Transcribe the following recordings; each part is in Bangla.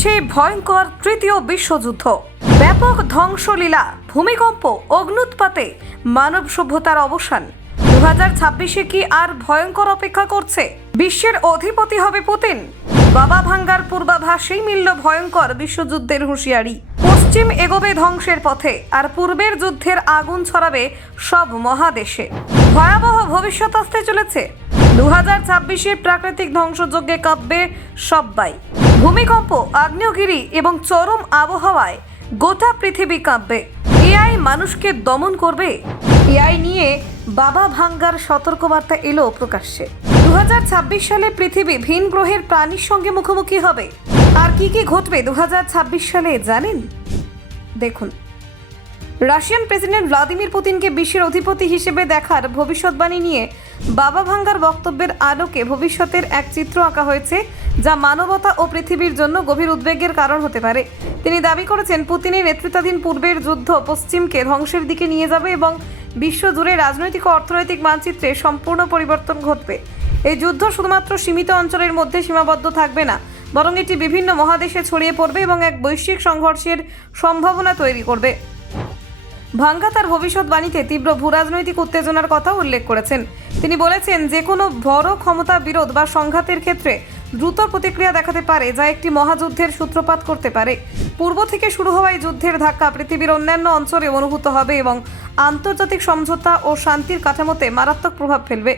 আসছে ভয়ঙ্কর তৃতীয় বিশ্বযুদ্ধ। ব্যাপক ধ্বংসলীলা, ভূমিকম্প, অগ্নুৎপাতে মানব সভ্যতার অবসান। দু হাজার ছাব্বিশে কি আর ভয়ঙ্কর অপেক্ষা করছে? বিশ্বের অধিপতি হবে পুতিন। বাবা ভাঙ্গার পূর্বাভাসেই মিলল ভয়ঙ্কর বিশ্বযুদ্ধের হুঁশিয়ারি। পশ্চিম এগোবে ধ্বংসের পথে, আর পূর্বের যুদ্ধের আগুন ছড়াবে সব মহাদেশে। ভয়াবহ ভবিষ্যৎ আসতে চলেছে। দু হাজার ছাব্বিশে প্রাকৃতিক ধ্বংসযজ্ঞে কাঁপবে সব্বাই। ভূমিকম্প, আগ্নেয়গিরি এবং চরম আবহাওয়ায় গোটা পৃথিবী কাঁপবে। এআই মানুষকে দমন করবে। এআই নিয়ে বাবা ভাঙ্গার সতর্কবার্তা এলো প্রকাশ্যে। দু হাজার ছাব্বিশ সালে পৃথিবী ভিন গ্রহের প্রাণীর সঙ্গে মুখোমুখি হবে। আর কি কি ঘটবে দু হাজার ছাব্বিশ সালে জানেন? দেখুন। রাশিয়ান প্রেসিডেন্ট ভ্লাদিমির পুতিনকে বিশ্বের অধিপতি হিসেবে দেখার ভবিষ্যৎবাণী নিয়ে বাবা ভাঙ্গার বক্তব্যের আলোকে ভবিষ্যতের এক চিত্র আঁকা হয়েছে, যা মানবতা ও পৃথিবীর জন্য গভীর উদ্বেগের কারণ হতে পারে। তিনি দাবি করেছেন, পুতিনের নেতৃত্বাধীন পূর্বের যুদ্ধ পশ্চিমকে ধ্বংসের দিকে নিয়ে যাবে এবং বিশ্বজুড়ে রাজনৈতিক ও অর্থনৈতিক মানচিত্রে সম্পূর্ণ পরিবর্তন ঘটবে। এই যুদ্ধ শুধুমাত্র সীমিত অঞ্চলের মধ্যে সীমাবদ্ধ থাকবে না, বরং এটি বিভিন্ন মহাদেশে ছড়িয়ে পড়বে এবং এক বৈশ্বিক সংঘর্ষের সম্ভাবনা তৈরি করবে। ভাঙ্গা তার ভবিষ্যৎবাণীতে তীব্র ভূরাজনৈতিক উত্তেজনার কথা উল্লেখ করেছেন। তিনি বলেছেন, যে কোনো বড় ক্ষমতা বিরোধ বা সংঘাতের ক্ষেত্রে দ্রুত প্রতিক্রিয়া দেখাতে পারে, যা একটি মহাযুদ্ধের সূত্রপাত করতে পারে। পূর্ব থেকে শুরু হওয়া এই যুদ্ধের ধাক্কা পৃথিবীর অন্যান্য অঞ্চলে অনুভূত হবে এবং আন্তর্জাতিক সমঝোতা ও শান্তির কাঠামোতে মারাত্মক প্রভাব ফেলবে।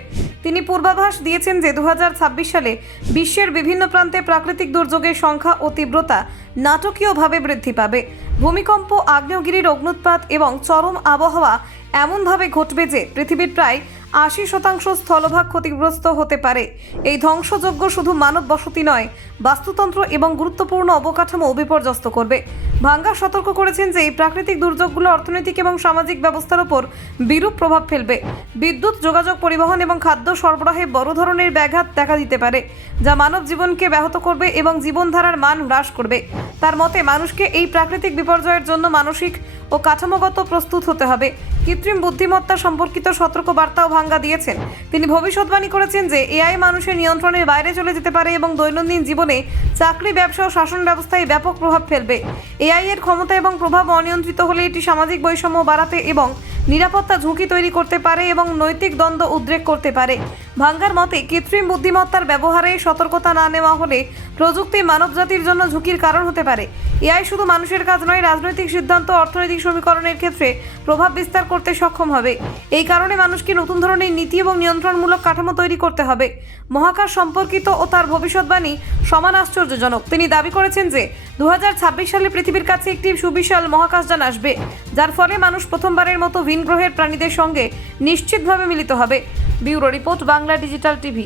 তিনি পূর্বাভাস দিয়েছেন যে দু হাজার ছাব্বিশ সালে বিশ্বের বিভিন্ন প্রান্তে প্রাকৃতিক দুর্যোগের সংখ্যা ও তীব্রতা নাটকীয়ভাবে বৃদ্ধি পাবে। ভূমিকম্প আগ্নেয়গিরির অগ্নুৎপাত এবং চরম আবহাওয়া এমনভাবে ঘটবে যে পৃথিবীর প্রায় আশি শতাংশ স্থলভাগ ক্ষতিগ্রস্ত হতে পারে। এই ধ্বংসযজ্ঞ শুধু মানব বসতি নয়, বাস্তুতন্ত্র এবং গুরুত্বপূর্ণ অবকাঠামো বিপর্যস্ত করবে। ভাঙ্গা সতর্ক করেছেন যে এই প্রাকৃতিক দুর্যোগগুলো অর্থনৈতিক এবং সামাজিক ব্যবস্থার উপর বিরূপ প্রভাব ফেলবে। বিদ্যুৎ, যোগাযোগ পরিবহন এবং খাদ্য সরবরাহে বড় ধরনের ব্যাঘাত দেখা দিতে পারে, যা মানব জীবনকে ব্যাহত করবে এবং জীবনধারার মান হ্রাস করবে। তার মতে, মানুষকে এই প্রাকৃতিক বিপর্যয়ের জন্য মানসিক ও কাঠামোগত প্রস্তুত হতে হবে। কৃত্রিম বুদ্ধিমত্তা সম্পর্কিত সতর্ক বার্তাও ভাঙ্গা দিয়েছেন। তিনি ভবিষ্যৎবাণী করেছেন যে, এআই মানুষের নিয়ন্ত্রণের বাইরে চলে যেতে পারে এবং দৈনন্দিন জীবনে চাকরি, ব্যবসা ও শাসন ব্যবস্থায় ব্যাপক প্রভাব ফেলবে। এআই এর ক্ষমতা এবং প্রভাব অনিয়ন্ত্রিত হলে এটি সামাজিক বৈষম্য বাড়াতে এবং নিরাপত্তা ঝুঁকি তৈরি করতে পারে এবং নৈতিক দ্বন্দ্ব উদ্রেক করতে পারে। ভাঙ্গার মতে, কৃত্রিম বুদ্ধিমত্তার ব্যবহারে সতর্কতা না নেওয়া হলে প্রযুক্তি মানবজাতির জন্য ঝুঁকির কারণ হতে পারে। এআই শুধু মানুষের কাজ নয়, রাজনৈতিক সিদ্ধান্ত, অর্থনৈতিক সমীকরণের ক্ষেত্রে প্রভাব বিস্তার করতে সক্ষম হবে। এই কারণে মানুষকে নতুন ধরনের নীতি এবং নিয়ন্ত্রণমূলক কাঠামো তৈরি করতে হবে। মহাকাশ সম্পর্কিত ও তার ভবিষ্যৎবাণী সমান আশ্চর্যজনক। তিনি দাবি করেছেন যে দু হাজার ছাব্বিশ সালে পৃথিবীর কাছে একটি সুবিশাল মহাকাশযান আসবে, যার ফলে মানুষ প্রথমবারের মতো ভিন গ্রহের প্রাণীদের সঙ্গে নিশ্চিতভাবে মিলিত হবে। Bureau report, Bangla digital TV.